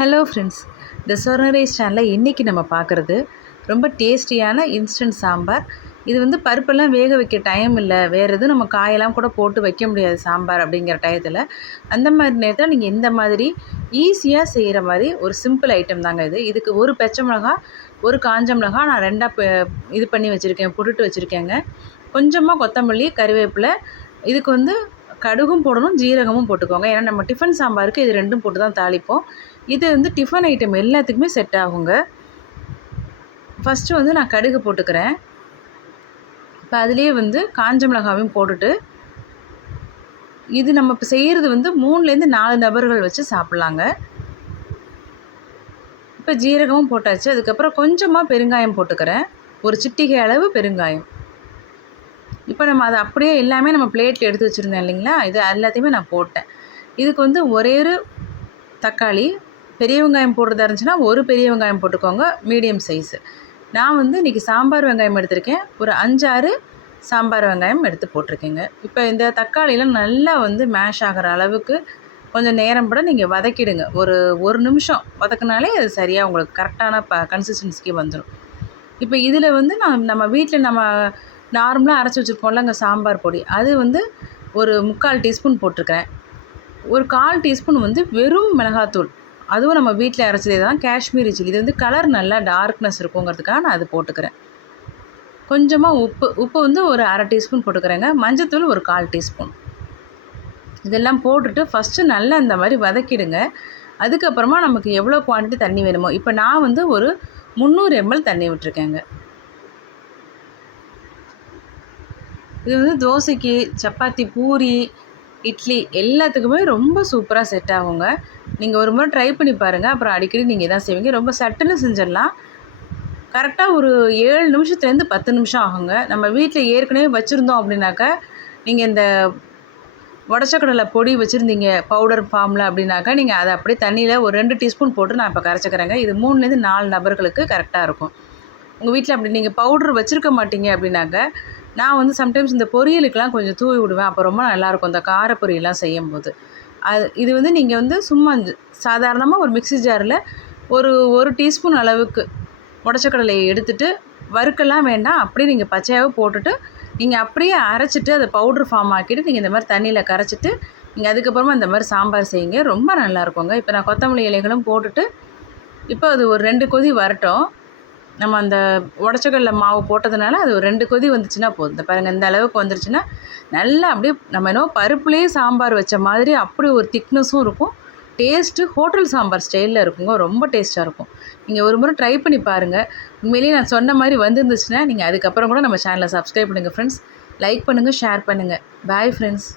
Hello friends the சொர்ணரைஸ் சேனலில் இன்றைக்கி நம்ம பார்க்குறது ரொம்ப டேஸ்டியான இன்ஸ்டன்ட் சாம்பார். இது வந்து பருப்பெல்லாம் வேக வைக்க டைம் இல்லை. வேறு எதுவும் நம்ம காயெல்லாம் கூட போட்டு வைக்க முடியாது சாம்பார் அப்படிங்கிற டயத்தில் அந்த மாதிரி நேரத்தில் நீங்கள் இந்த மாதிரி ஈஸியாக செய்கிற மாதிரி ஒரு சிம்பிள் ஐட்டம் தாங்க இது. இதுக்கு ஒரு பச்சை மிளகா ஒரு காஞ்ச மிளகா நான் ரெண்டாக இது பண்ணி வச்சுருக்கேன் போட்டுட்டு வச்சுருக்கேங்க. கொஞ்சமாக கொத்தமல்லி கருவேப்பிலை இதுக்கு வந்து கடுகும் போடணும் ஜீரகமும் போட்டுக்கோங்க. ஏன்னா நம்ம டிஃபன் சாம்பாருக்கு இது ரெண்டும் போட்டு தான் தாளிப்போம். இது வந்து டிஃபன் ஐட்டம் எல்லாத்துக்குமே செட் ஆகுங்க. ஃபஸ்ட்டு வந்து நான் கடுகு போட்டுக்கிறேன். இப்போ அதுலேயே வந்து காஞ்ச மிளகாவையும் போட்டுட்டு இது நம்ம இப்போ செய்கிறது வந்து மூணுலேருந்து நாலு நபர்கள் வச்சு சாப்பிட்லாங்க. இப்போ ஜீரகமும் போட்டாச்சு. அதுக்கப்புறம் கொஞ்சமாக பெருங்காயம் போட்டுக்கிறேன். ஒரு சிட்டிகை அளவு பெருங்காயம். இப்போ நம்ம அதை அப்படியே எல்லாமே நம்ம பிளேட்டில் எடுத்து வச்சுருந்தோம் இல்லைங்களா? இது எல்லாத்தையுமே நான் போட்டேன். இதுக்கு வந்து ஒரே ஒரு தக்காளி பெரிய வெங்காயம் போடுறதா இருந்துச்சுன்னா ஒரு பெரிய வெங்காயம் போட்டுக்கோங்க மீடியம் சைஸு நான் வந்து இன்றைக்கி சாம்பார் வெங்காயம் எடுத்திருக்கேன். ஒரு அஞ்சாறு சாம்பார் வெங்காயம் எடுத்து போட்டிருக்கேங்க. இப்போ இந்த தக்காளியெலாம் நல்லா வந்து மேஷ் ஆகிற அளவுக்கு கொஞ்சம் நேரம் கூட நீங்கள் வதக்கிடுங்க. ஒரு ஒரு நிமிஷம் வதக்குனாலே அது சரியாக உங்களுக்கு கரெக்டான ப கன்சிஸ்டன்சிக்கு வந்துடும் இப்போ இதில் வந்து நான் நம்ம வீட்டில் நம்ம நார்மலாக அரைச்சி வச்சுருப்போம்ல அங்கே சாம்பார் பொடி. அது வந்து ஒரு முக்கால் டீஸ்பூன் போட்டிருக்கிறேன். ஒரு கால் டீஸ்பூன் வந்து வெறும் மிளகாத்தூள். அதுவும் நம்ம வீட்டில் அரைச்சதே தான் காஷ்மீரி சில்லி. இது வந்து கலர் நல்லா டார்க்னஸ் இருக்குங்கிறதுக்காக நான் அது போட்டுக்கிறேன். கொஞ்சமாக உப்பு உப்பு வந்து ஒரு அரை டீஸ்பூன் போட்டுக்கிறேங்க. மஞ்சத்தூள் ஒரு கால் டீஸ்பூன். இதெல்லாம் போட்டுட்டு ஃபஸ்ட்டு நல்லா இந்த மாதிரி வதக்கிடுங்க. அதுக்கப்புறமா நமக்கு எவ்வளோ குவான்டிட்டி தண்ணி வேணுமோ இப்போ நான் வந்து ஒரு முந்நூறு எம்எல் தண்ணி விட்டுருக்கேங்க. இது வந்து தோசைக்கு சப்பாத்தி பூரி இட்லி எல்லாத்துக்குமே ரொம்ப சூப்பராக செட் ஆகுங்க. நீங்கள் ஒரு முறை ட்ரை பண்ணி பாருங்கள் அப்புறம் அடிக்கடி நீங்கள் இதான் செய்வீங்க. ரொம்ப சட்டுன்னு செஞ்சிடலாம். கரெக்டாக ஒரு ஏழு நிமிஷத்துலேருந்து பத்து நிமிஷம் ஆகுங்க. நம்ம வீட்டில் ஏற்கனவே வச்சுருந்தோம் அப்படின்னாக்கா நீங்கள் இந்த உடச்சக்கடலை பொடி வச்சுருந்தீங்க பவுடர் ஃபார்மில் அப்படின்னாக்கா நீங்கள் அதை அப்படியே தண்ணியில் ஒரு ரெண்டு டீஸ்பூன் போட்டு நான் இப்போ கரைச்சிக்கிறேங்க. இது மூணுலேருந்து நாலு நபர்களுக்கு கரெக்டாக இருக்கும். உங்கள் வீட்டில் அப்படி நீங்கள் பவுட்ரு வச்சுருக்க மாட்டீங்க அப்படின்னாக்கா நான் வந்து சம்டைம்ஸ் இந்த பொரியலுக்கெலாம் கொஞ்சம் தூவி விடுவேன். அப்போ ரொம்ப நல்லாயிருக்கும். இந்த கார பொரியலாம் செய்யும்போது. அது இது வந்து நீங்கள் வந்து சும்மா சாதாரணமாக ஒரு மிக்ஸி ஜாரில் ஒரு ஒரு டீஸ்பூன் அளவுக்கு உடச்சக்கடலையை எடுத்துகிட்டு வறுக்கெல்லாம் வேண்டாம். அப்படியே நீங்கள் பச்சையாகவே போட்டுட்டு நீங்கள் அப்படியே அரைச்சிட்டு அதை பவுட்ரு ஃபார்ம் ஆக்கிட்டு நீங்கள் இந்த மாதிரி தண்ணியில் கரைச்சிட்டு நீங்கள் அதுக்கப்புறமா இந்த மாதிரி சாம்பார் செய்யுங்க. ரொம்ப நல்லாயிருக்குங்க. இப்போ நான் கொத்தமல்லி இலைகளும் போட்டுட்டு இப்போ அது ஒரு ரெண்டு கொதி வரட்டும். நம்ம அந்த உடச்சக்கல்ல மாவு போட்டதுனால அது ஒரு ரெண்டு கொதி வந்துச்சுன்னா போதும். இந்த பாருங்கள் இந்த அளவுக்கு வந்துருச்சுன்னா நல்லா அப்படியே நம்ம என்ன பருப்புலேயே சாம்பார் வச்ச மாதிரி அப்படி ஒரு திக்னஸும் இருக்கும். டேஸ்ட்டு ஹோட்டல் சாம்பார் ஸ்டைலில் இருக்குங்க. ரொம்ப டேஸ்ட்டாக இருக்கும். நீங்கள் ஒரு முறை ட்ரை பண்ணி பாருங்கள் உண்மையிலேயே நான் சொன்ன மாதிரி வந்துருந்துச்சுன்னா நீங்கள் அதுக்கப்புறம் கூட நம்ம சேனலை சப்ஸ்கிரைப் பண்ணுங்கள் ஃப்ரெண்ட்ஸ் லைக் பண்ணுங்கள் ஷேர் பண்ணுங்கள் பாய் ஃப்ரெண்ட்ஸ்